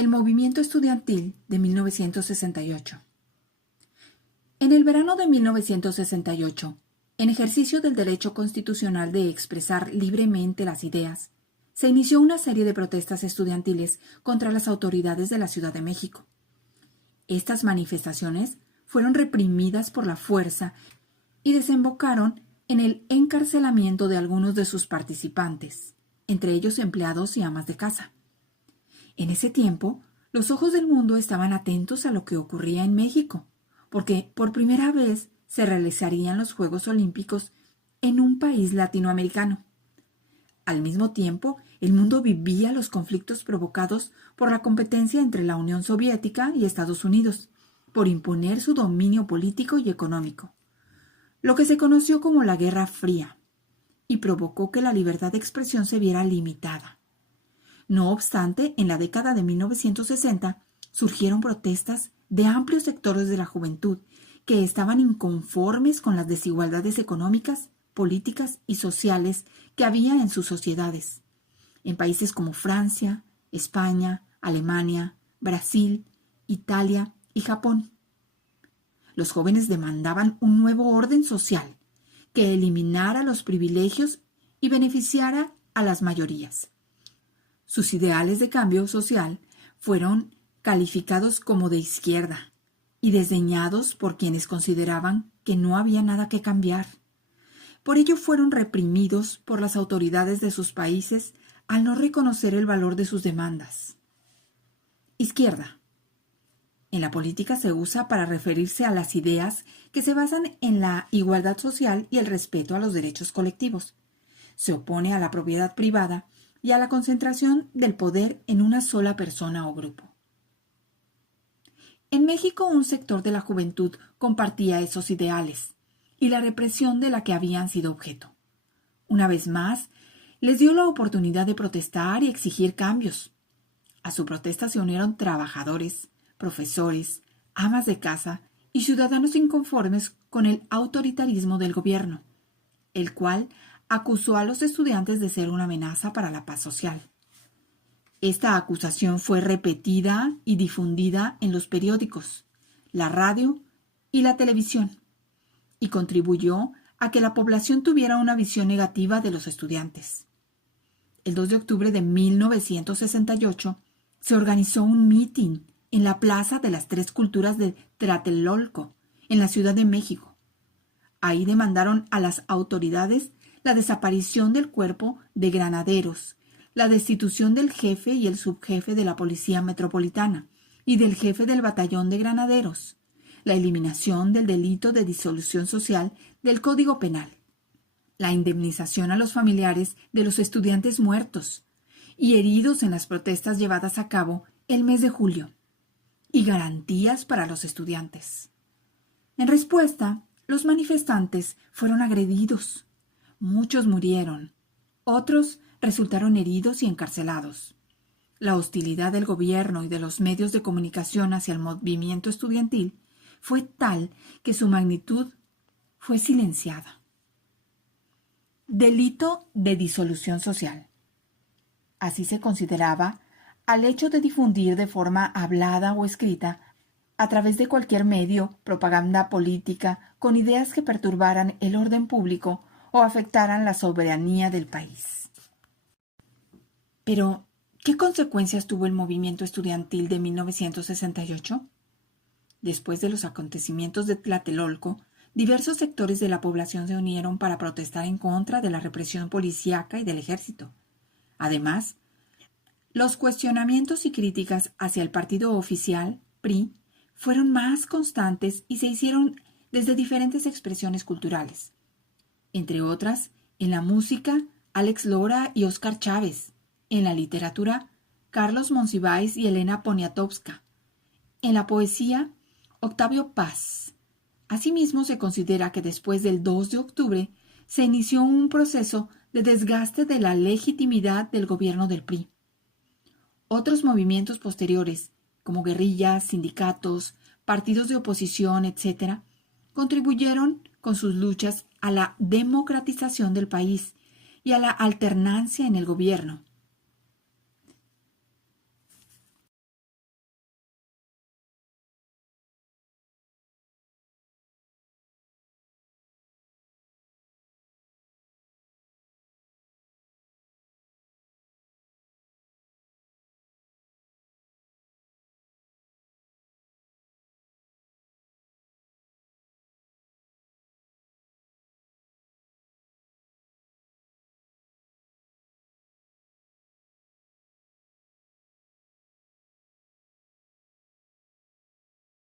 El movimiento estudiantil de 1968. En el verano de 1968, en ejercicio del derecho constitucional de expresar libremente las ideas, se inició una serie de protestas estudiantiles contra las autoridades de la Ciudad de México. Estas manifestaciones fueron reprimidas por la fuerza y desembocaron en el encarcelamiento de algunos de sus participantes, entre ellos empleados y amas de casa. En ese tiempo, los ojos del mundo estaban atentos a lo que ocurría en México, porque por primera vez se realizarían los Juegos Olímpicos en un país latinoamericano. Al mismo tiempo, el mundo vivía los conflictos provocados por la competencia entre la Unión Soviética y Estados Unidos, por imponer su dominio político y económico, lo que se conoció como la Guerra Fría, y provocó que la libertad de expresión se viera limitada. No obstante, en la década de 1960 surgieron protestas de amplios sectores de la juventud que estaban inconformes con las desigualdades económicas, políticas y sociales que había en sus sociedades, en países como Francia, España, Alemania, Brasil, Italia y Japón. Los jóvenes demandaban un nuevo orden social que eliminara los privilegios y beneficiara a las mayorías. Sus ideales de cambio social fueron calificados como de izquierda y desdeñados por quienes consideraban que no había nada que cambiar. Por ello fueron reprimidos por las autoridades de sus países al no reconocer el valor de sus demandas. Izquierda. En la política se usa para referirse a las ideas que se basan en la igualdad social y el respeto a los derechos colectivos. Se opone a la propiedad privada y a la concentración del poder en una sola persona o grupo. En México, un sector de la juventud compartía esos ideales y la represión de la que habían sido objeto. Una vez más, les dio la oportunidad de protestar y exigir cambios. A su protesta se unieron trabajadores, profesores, amas de casa y ciudadanos inconformes con el autoritarismo del gobierno, el cual acusó a los estudiantes de ser una amenaza para la paz social. Esta acusación fue repetida y difundida en los periódicos, la radio y la televisión, y contribuyó a que la población tuviera una visión negativa de los estudiantes. El 2 de octubre de 1968 se organizó un mitin en la Plaza de las Tres Culturas de Tlatelolco, en la Ciudad de México. Ahí demandaron a las autoridades la desaparición del cuerpo de granaderos, la destitución del jefe y el subjefe de la Policía Metropolitana y del jefe del batallón de granaderos, la eliminación del delito de disolución social del Código Penal, la indemnización a los familiares de los estudiantes muertos y heridos en las protestas llevadas a cabo el mes de julio, y garantías para los estudiantes. En respuesta, los manifestantes fueron agredidos. Muchos murieron, otros resultaron heridos y encarcelados. La hostilidad del gobierno y de los medios de comunicación hacia el movimiento estudiantil fue tal que su magnitud fue silenciada. Delito de disolución social. Así se consideraba al hecho de difundir de forma hablada o escrita, a través de cualquier medio, propaganda política con ideas que perturbaran el orden público o afectaran la soberanía del país. Pero, ¿qué consecuencias tuvo el movimiento estudiantil de 1968? Después de los acontecimientos de Tlatelolco, diversos sectores de la población se unieron para protestar en contra de la represión policíaca y del ejército. Además, los cuestionamientos y críticas hacia el partido oficial, PRI, fueron más constantes y se hicieron desde diferentes expresiones culturales. Entre otras, en la música, Alex Lora y Óscar Chávez; en la literatura, Carlos Monsiváis y Elena Poniatowska; en la poesía, Octavio Paz. Asimismo, se considera que después del 2 de octubre se inició un proceso de desgaste de la legitimidad del gobierno del PRI. Otros movimientos posteriores, como guerrillas, sindicatos, partidos de oposición, etc., contribuyeron con sus luchas a la democratización del país y a la alternancia en el gobierno,